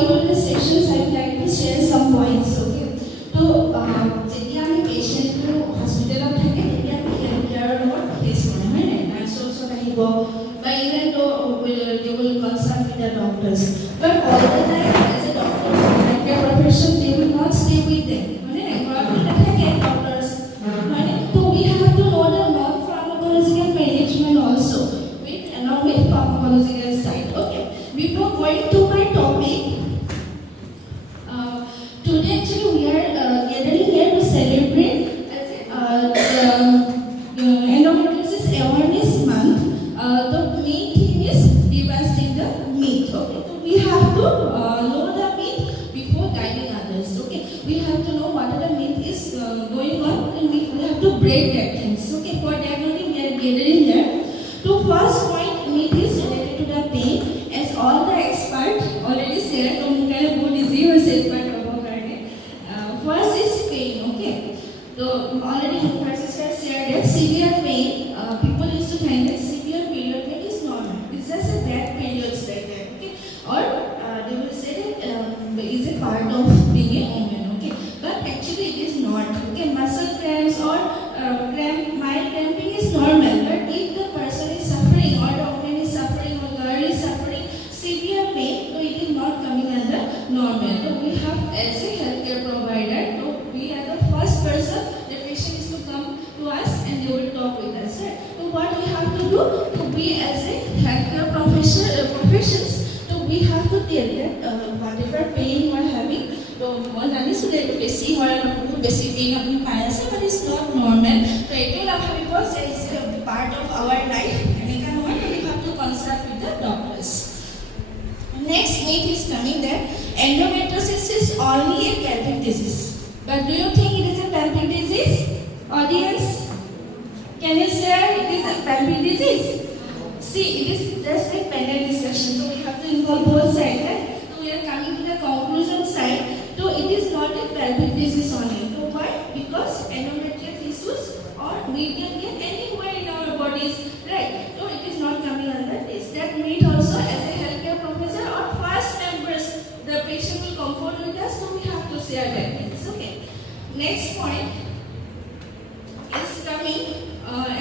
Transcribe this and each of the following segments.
going to the sessions, I would like to share some points. Okay. So, যেতিয়া আমি পেশেন্টটো হস্পিটেলত থাকে তেতিয়া আমি হেল্থকেয়াৰৰ লগত ফেচ কৰোঁ হয় নাই নাৰ্ছৰ ওচৰত আহিব বা ইভেন তো they will consult with the doctors, but all the time as a doctor healthcare profession they will not stay with them হয় নাই ঘৰত নাথাকে doctors হয় নাই so we have to know the non-pharmacological management also along with pharmacological side. Okay, before going to my topic, today actually we are gathering here to celebrate endometriosis awareness month. The main theme is devastate the myth. Okay, so we have to know the myth before guiding others. Okay, we have to know what the myth is going on, and we have to break that things. Okay, for that only we are gathering here. So first point, myth is related to the pain, as all the experts already said. So kind of good easy or said, but first is pain. Okay, so already first is shared that severe pain. People used to think that severe period pain is normal. It's just a bad periods like that. Okay, or they will say that is a part of being a woman. Okay, but actually it is not. Okay, muscle cramps or mild cramping is normal, but if the person is suffering or the woman is suffering or girl is suffering severe pain, so it is not coming under normal. So we have as a healthcare provider, so we are the first person the patient is to come to us and they will talk with us, right? So what we have to do to be as a healthcare professions, so we have to tell that whatever pain you are having, so one is to basic or basic pain apni pai ase, but it's not normal. So it will happen because it is a part of our life, and we have to consult with the doctors. Next myth is coming that endometriosis is only a pelvic disease. But do you think it is a pelvic disease? Audience, can you say it is a pelvic disease? See, it is just a panel discussion, so we have to involve both sides. Right? So we are coming to the conclusion side. So it is not a pelvic disease only. So why? Because endometrial tissues or we can get anywhere in our bodies, right? So it is not coming under this. That myth also, as a healthcare professor or first members, the patient will comfort with us, so we have to share that myths. Okay. Next point is coming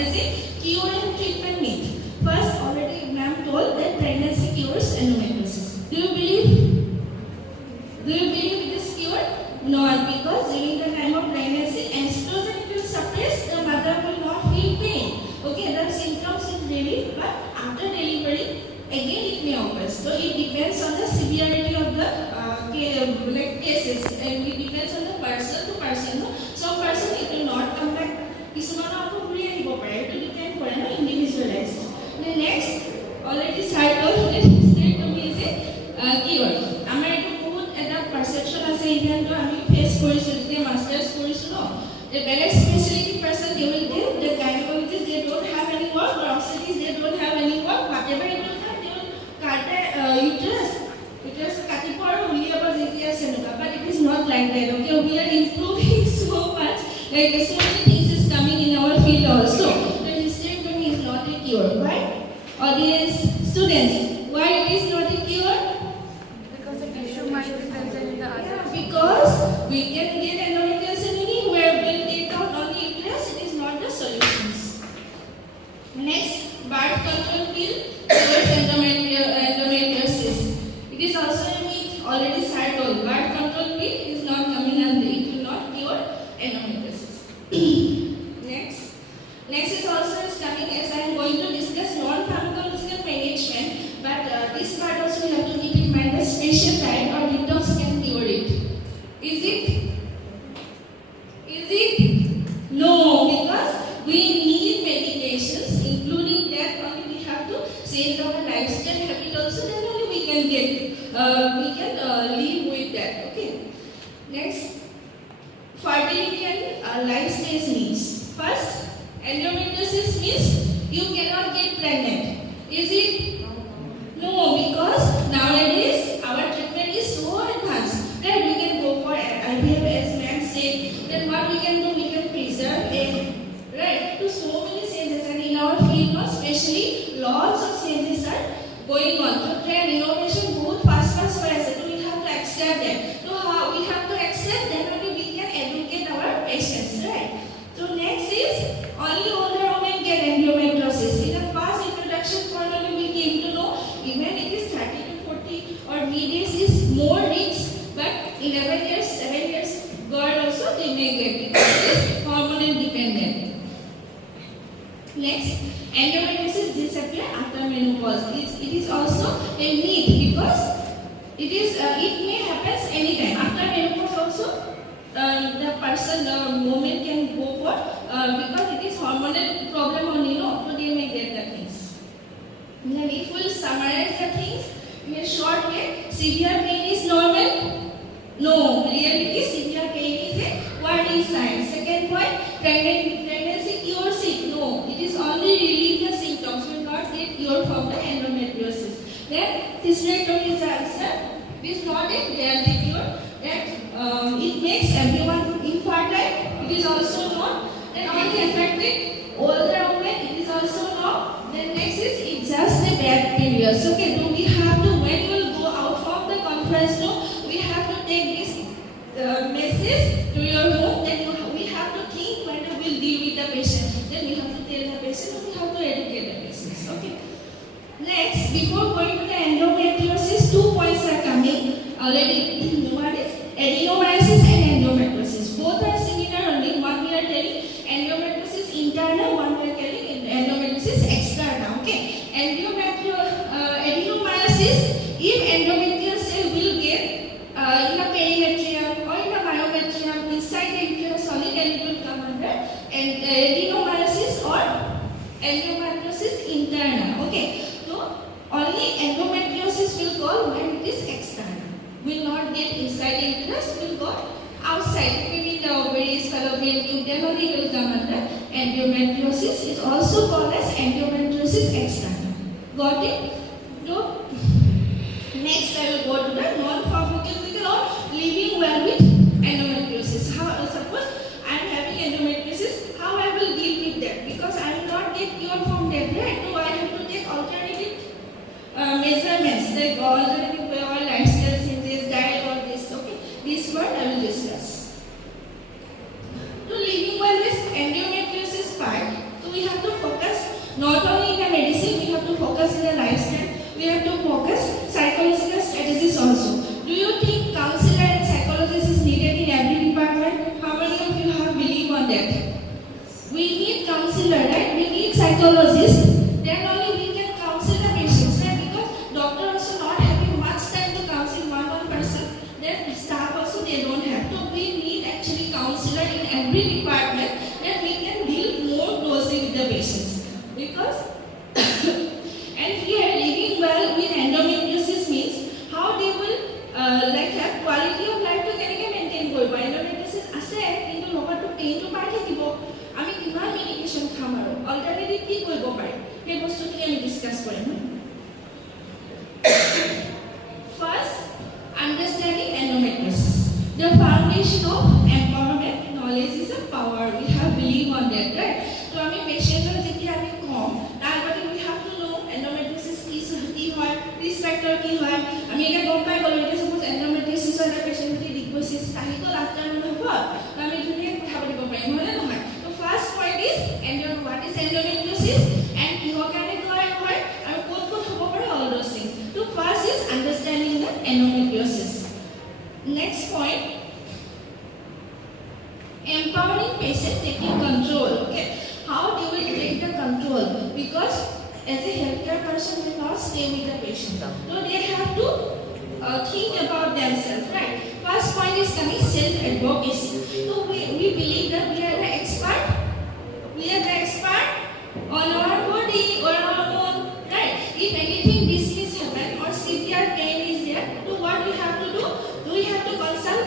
as a cure and treatment myth. First, already ma'am told that pregnancy cures endometriosis. Do you believe it is cured? No, because during the time of pregnancy, estrogen will suppress, the mother will not feel pain. Okay, the symptoms is relief, but after delivery, again it may occur. So it depends on the severity of the cases, and it depends on the person to person. No? Some person it will not come back. To depend for individualized. The next, already started to me is a cure. Amar to put at the perception as a event to face the master's course. No, the better specialty person they will give, the gynecologists they don't have any work, or obstetrics they don't have any work. Whatever it will have, they will cut uterus. Uterus cut it for but it is not like that. Okay, we are improving so much. Like so many things is coming in our field also. The hysterectomy is not a cure. Why? Audience, students, why it is not a cure? Because the tissue might be present in the other. Yeah, because we can get endometriosis anywhere. We'll take out on the uterus. It is not the solutions. Next, birth control pill cures endometriosis. It is also a myth. Already said all. Birth control pill is not coming under. It will not cure endometriosis. Next is also coming as I am going to discuss non-pharmacological management, but this part also we have to keep in mind that special diet or detox can cure it. Is it? No, because we need medications, including that only we have to change our lifestyle habit also, then only we can live with that. Okay. Next, fertility and lifestyle needs. First, endometriosis means you cannot get pregnant. Is it? No, because nowadays our treatment is so advanced that we can go for IVF as ma'am said. Then what we can do? We can preserve egg, right? To so many changes, and in our field, especially lots of changes are going on. So trend innovation बहुत fast हो रहा है. So we have to mid-age is more risk, but 11 years, 7 years girl also they may get because it is hormonal dependent. Next, endometriosis disappear after menopause. It is also a myth because it may happen anytime. After menopause also, the person, the woman can go for because it is hormonal problem only, no, so they may get the things. Then if we summarize the things in a short way, severe pain is normal. No, reality severe pain is a warning sign. Second point, pregnancy cures it. No, it is only relieve the symptoms. Will not get cured from the endometriosis. Then hysterectomy is the answer. It is not a guarantee cure. That it makes everyone infertile. It is also not. Then only affected older women. It is also not. Then next is it just a bad period. Okay, so we have to when you will go out from the conference room, we have to take this message to your home. Then we have to think when we will deal with the patient. Then we have to tell the patient and we have to educate the patients. Okay. Next, before going to the endometriosis, 2 points are coming already. One is adenomyosis and endometriosis. Both are similar only. One we are telling endometriosis internal, one we are telling endometriosis external. Okay. Adenomyosis, if endometrial cell will get in a perimetrium or in a myometrium inside the uterus solid, then it will come under adenomyosis or endometriosis internal. Okay. So only endometriosis will go when it is external. Will not get inside the uterus, will go outside. Maybe the ovaries, fallopian tube, then only will come under endometriosis. It is also called as endometriosis external. Got it? So next I will go to the non-pharmacological or living well with endometriosis. How suppose I am having endometriosis, how I will deal with that? Because I will not get cured from that, right? So I have to take alternative measurements like alternative lifestyle changes, diet, or this. Okay, this one I will discuss. To living well with endometriosis part, so we have to focus not only in the medicine, we have to focus in the lifestyle. We have to focus psychological strategies also. Do you think counselor and psychologist is needed in every department? How many of you have believe on that? We need counselor, right? We need psychologist. Then only we can counsel the patients, right? Because doctor also not having much time to counsel one person. Then staff also they don't have. So we need actually counselor in every department. Then we can deal more closely with the patients. Because and here living well with endometriosis means how they will like have quality of life to maintain কৰিব endometriosis আছে কিন্তু লগতো পেইনটো পাই থাকিব আমি কিমান medication খাম আৰু alternative কি কৰিব পাৰি সেই বস্তুটো আমি discuss Karim First, understanding endometriosis. The foundation of empowerment knowledge is a power. We have believe on that, right? So আমি পেশেন্টৰ যেতিয়া আমি কম তাৰ আগতে we have to know endometriosis কি হয় risk factor কি হয় আমি এটা গম পাই গলো যে suppose endometriosis হয় এটা পেশেন্ট যদি রিকোয়েস্ট তাহিতো লাফটাৰ নহব আমি ধুনীয়া কথা পাতিব পাৰিম হয়নে নহয় তো first point is what is endometriosis and কিহৰ কাৰণে হয় আৰু ক'ত হ'ব পাৰে all those things. So first is understanding the endometriosis. Next point, empowering patient taking control. Okay, how do we take the control? Because as a healthcare person, we not stay with the patient. So they have to think about themselves, right? First point is coming self-advocacy. So we believe that we are the expert. We are the expert on our body or our own, right? If anything disease happen or severe pain is there, so what we have to do? We have to consult.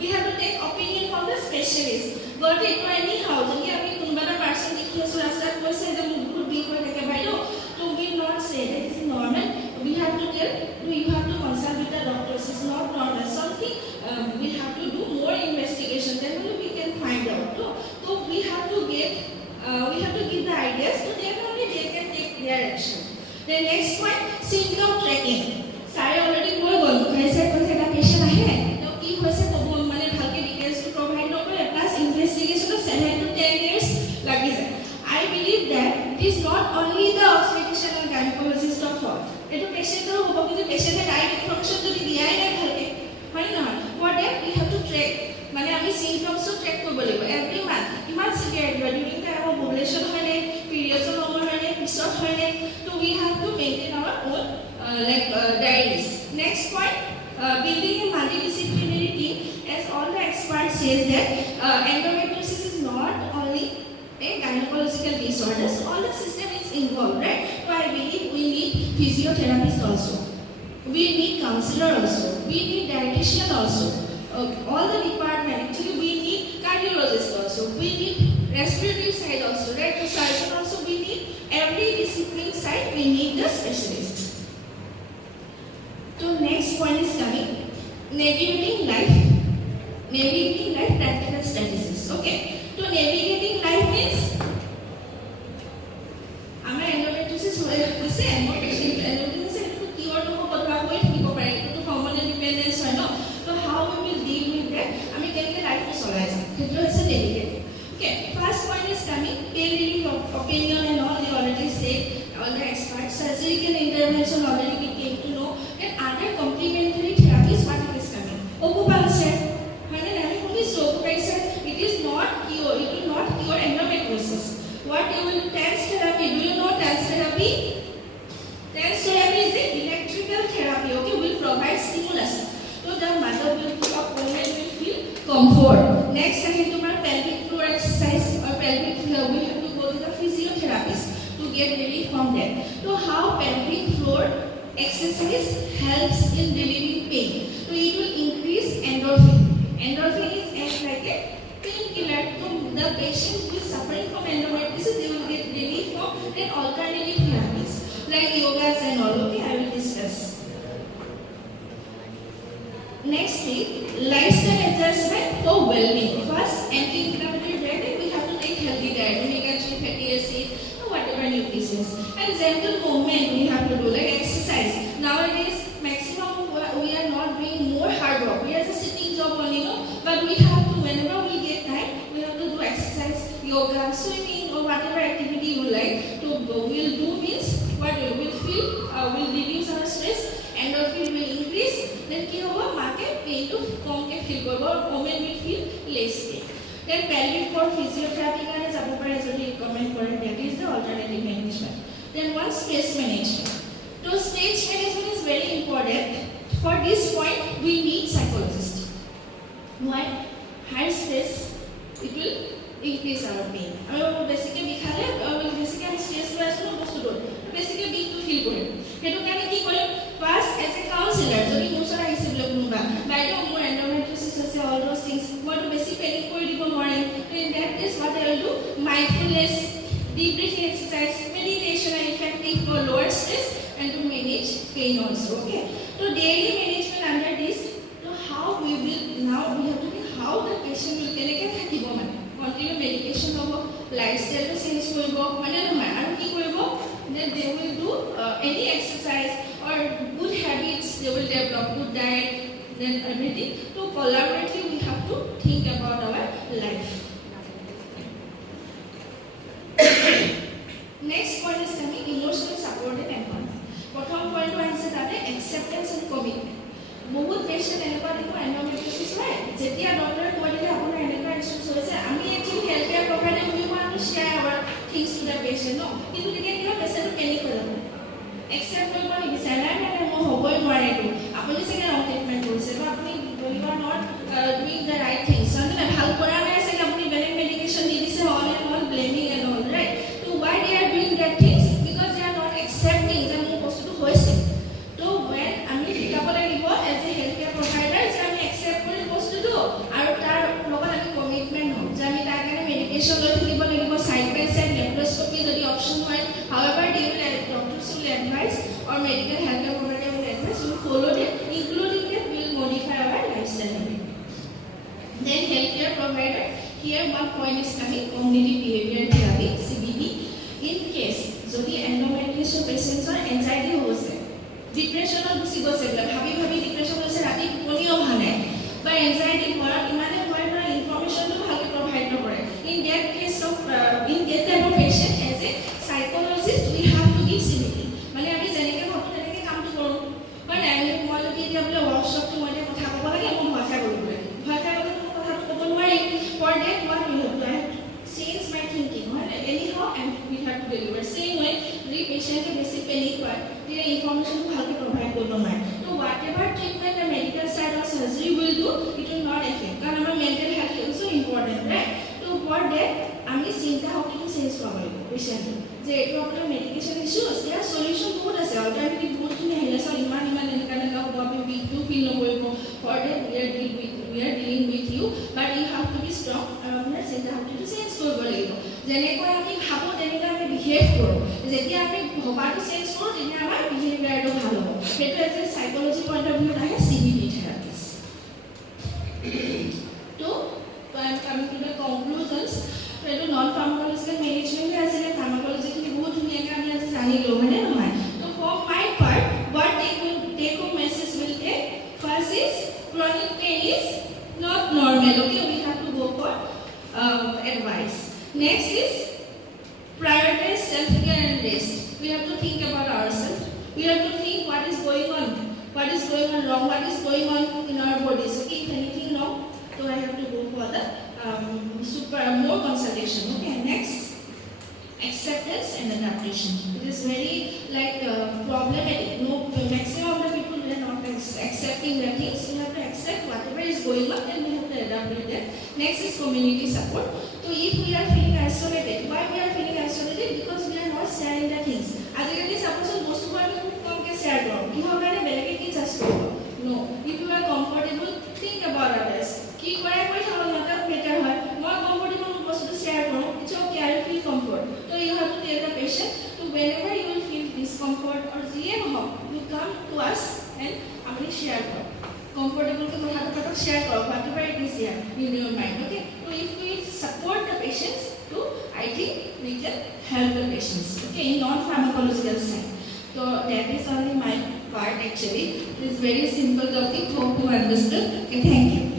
We have to take opinion from the specialist. Got it? So anyhow, যদি আমি কোনোবা এটা person দেখি আছো ৰাস্তাত কৈছে যে মোক বহুত বিষ হৈ থাকে বাইদেউ, so we not say that is normal. We have to tell, you have to consult with the doctors. It's not normal. Something we have to do more investigation. Then only we can find out. So we have to give the ideas. So then only they can take their action. The next point, symptom tracking. Sorry, already কৈ গ'ল কৈছে এটা patient আহে তো কি হৈছে ক'ব মানে ভালকে ডিটেইলছ provide নকৰে প্লাছ ইনভেষ্টিগেশ্যন 7 to 10 years লাগি যায়. I believe that it is not only the obstetrician and gynecologist of fault. It is patient who will be the patient Building a multidisciplinary team, as all the experts say that endometriosis is not only a gynecological disorder, so all the system is involved, right? So I believe we need physiotherapists also, we need counselor also, we need dietitian also, all the department. Actually, we need cardiologist also, we need respiratory side also, right? The surgeon also, we need every discipline side, we need the specialist. So next point is coming, navigating life practical strategies. Okay, so navigating life means আমাৰ endometriosis হৈ আছে, মোৰ patient endometriosis এটো কি word হ'ব কথা কৈ থাকিব পাৰে, এটো hormonal dependence হয় ন, so how we will deal with that, আমি কেনেকৈ লাইফটো চলাই যাম, সেইটো হৈছে navigate. Okay, first point is coming, peer opinion and all, they already said, all the experts, surgical intervention already we came to know, that other complementary therapies, what it is coming, acupuncture, it is not cure, it will not cure endometriosis. What you will do, TENS therapy, do you know TENS therapy? TENS therapy is an electrical therapy, okay, will provide stimulus, so the mother will feel, woman will feel comfort. Next, again, to my pelvic floor exercise or pelvic floor, we have to go to the physiotherapist to get relief from that. So how pelvic floor exercise helps in relieving pain? So it will increase endorphin. Endorphin is like a painkiller. So the patient who is suffering from endometriosis, they will get relief from an alternative therapies like yogas and all. Okay, I will discuss. Next thing, lifestyle adjustment for well-being. First, anti-inflammatory diet, we have to take healthy diet, omega-3 fatty acid, or whatever nutrients. And gentle movement we have to do, like exercise. Nowadays, maximum we are not doing more hard work. We are just sitting job only, no. But we have to, whenever we get time, we have to do exercise, yoga, swimming, or whatever activity you like to do. Will do means what we will feel, will reduce our stress, endorphin will increase. Then কি হ'ব, মাকে পেইনটো কমকৈ feel কৰিব, women will feel less pain. Then pelvic floor physiotherapy কাৰণে যাব পাৰে যদি recommend কৰে, that is the alternative management. Then one stress management. So stress management is very important. For this point, we need psychologist. Why? High stress, it will increase our pain. আৰু বেছিকৈ বিষালে, বেছিকৈ stress লৈ আছোঁ ন বস্তুটো, বেছিকৈ বিষটো ফিল কৰিম। সেইটো কাৰণে কি কৰিম, ফাৰ্ষ্ট এজ এ কাউন্সিলাৰ, যদি মোৰ ওচৰত আহিছে বোলে কোনোবা, বাইদেউ মোৰ endometriosis হৈছে, all those things, মইতো বেছি পেনিক কৰি দিব নোৱাৰিম, then that is what I will do, mindfulness, deep breathing exercise, meditation are effective for lower stress and to manage pain also. Okay, so daily management under this, so how we will, now we have to think how the patient will কেনেকৈ থাকিব, মানে continue medication হ'ব, lifestyle change কৰিব, মানে নহয় আৰু কি কৰিব, then they will do any exercise or good habits, they will develop good diet, then everything. So collaboratively we have to think about our life. Next point is coming, emotional support and empathy. প্ৰথম পইণ্টটো আহিছে তাতে acceptance and commitment. বহুত patient এনেকুৱা দেখো endometriosis হয়, যেতিয়া ডক্টৰে কৈ দিলে আপোনাৰ এনেকুৱা ইছ্যুজ হৈছে, আমি actually health care provider we want to share our things to the patient, no, কিন্তু তেতিয়া কি হয়, পেশেন্টটো পেনিক হৈ যাব, একচেপ্ট কৰিব নিবিচাৰে, নাই নাই মই হ'বই নোৱাৰে, এইটো আপুনি চাগে ৰং ট্ৰিটমেণ্ট কৰিছে বা আপুনি you are not doing the right things, মানে ভাল কৰা নাই চাগে, আপুনি বেলেগ মেডিকেশ্যন দি দিছে, all and all blaming and all, right? So why they are doing that things? Because they are not accepting যে মোৰ বস্তুটো হৈছে. So when আমি শিকাব লাগিব as a health care provider যে আমি accept কৰি বস্তুটো আৰু তাৰ লগত আমি কমিটমেণ্ট হ'ম যে আমি তাৰ কাৰণে মেডিকেশ্যন লৈ থাকিব লাগিব, সাইড বাই সাইড লেপ্ৰোস্কোপি যদি অপশ্যন হয়, however doctors will advise or medical health care provider will advise, we follow that, including that we will modify our lifestyle habit. Then healthcare provider, here one point is coming, cognitive behavior therapy, CBT. In case যদি endometriosis patients or anxiety হৈছে, depression Gucci গৈছে, ভাবি ভাবি depression হৈছে, ৰাতি টোপনিও অহা নাই, বা anxiety ঘৰত ইমানে ভয় ধৰা ইনফৰমেশ্যনটো ভালকৈ প্ৰভাইড নকৰে, in that case of in that type of patient as a psychologist we have to give CBT. মানে আমি যেনেকৈ ভাবোঁ তেনেকৈ কামটো কৰোঁ, হয় নাই? মই যদি এতিয়া বোলে ৱৰ্কশ্বপটো মই এতিয়া কথা ক'ব লাগে, মই ভয় খাই কৰিব লাগে, ভয় খাই গ'লে মই কথাটো ক'ব নোৱাৰিম, for that what we have to change my thinking, right? Anyhow and we have to deliver. Same way, the patient ke basic panic হয়, the information to ভালকৈ provide কৰিব নোৱাৰে, so whatever treatment and medication পাব লাগিব patient যে এইটো আপোনাৰ medication issues ইয়াৰ solution বহুত আছে অল্টাৰনেটিভ বহুত খিনি আহিলে সো ইমান এনেকা হ'ব আপুনি বিগ টু ফিল নকৰিব for that we are dealing with you but you have to be strong আপোনাৰ চিন্তা ভাৱটো চেঞ্জ কৰিব লাগিব যেনেকৈ আমি ভাবো তেনেকৈ আমি বিহেভ কৰোঁ যেতিয়া আমি ভাৱটো চেঞ্জ কৰোঁ তেতিয়া আমাৰ বিহেভিয়াৰটো ভাল হ'ব সেইটো as a psychology point of ভিউত আহে CBT থেৰাপিষ্ট তো coming to the conclusions সেইটো নন ফাৰ্মাকলজিকেল মেনেজমেন্ট আছে ফাৰ্মাকলজিকেলি বহুত ধুনীয়াকৈ আমি আজি জানিলো হয়নে নহয় তো for my part what take home message will take first is chronic pain is not normal okay we have to go for advice next is prioritize self care and rest we have to think about ourselves we have to think what is going on wrong what is going on in our bodies okay if anything wrong so I have to go for the more consultation okay next acceptance and adaptation it is very like problematic no maximum of the people they are not accepting the things we have to accept whatever is going on and we have to adapt with that next is community support so if we are feeling isolated why we are feeling isolated because we are not sharing the things আজিকালি suppose বস্তু আমি খুব কমকে share করব কি হবে না বেলেগে কি জাস্ট করব no if you are comfortable think about others কি করে কই থাকো না বেটার হয় মই কমফর্টেবল বস্তু শেয়ার করো it's okay I feel comfort so you have to take the patient to whenever you will feel discomfort or zero you come to us and apni share karo comfortable ke kotha share karo whatever it is here in your mind okay so if we support the patients to I think we can help the patients okay in non pharmacological side so that is only my part actually it is very simple topic hope you understood okay thank you